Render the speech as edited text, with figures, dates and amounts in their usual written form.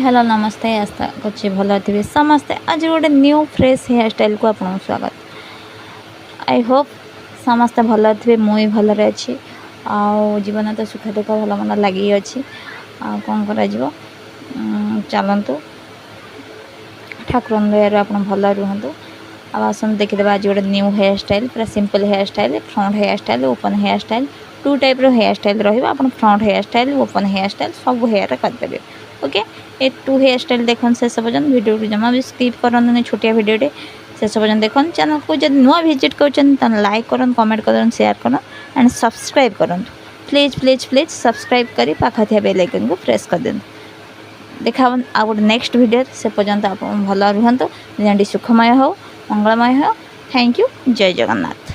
Hello नमस्ते आस्था कुछ भल थे समस्ते आज गोटे न्यू फ्रेश हेयर स्टाइल को आपको स्वागत। आई होप समस्ते भल थे मुई भलरे अच्छी जीवन तो सुख दुख भल मन लगी अच्छी कौन कर चलतु ठाकुर दयार आप भल रुहतु आसन देखीदे आज गोटे न्यू हेयर स्टाइल पूरा simple hair style front hair style open hair style two type रो हेयर स्टाइल रहा front hair style open hair style सब हेयर करदेवे। ओके ये टू हेयर स्टाइल देखन शेष पर्यटन वीडियो जमा भी स्किप करते छोटिया वीडियो शेष पर्यटन देखन चैनल को जब नुआ विजिट कर लाइक कर कमेंट कर शेयर कर एंड सब्सक्राइब करूँ प्लीज प्लीज प्लीज सब्सक्राइब कर पाखा बेल आइकन को प्रेस कर दें। देखा आ गए नेक्स्ट वीडियो से पर्यटन आप भल रुहतु दिन सुखमय हो मंगलमय हो। थैंक यू जय जगन्नाथ।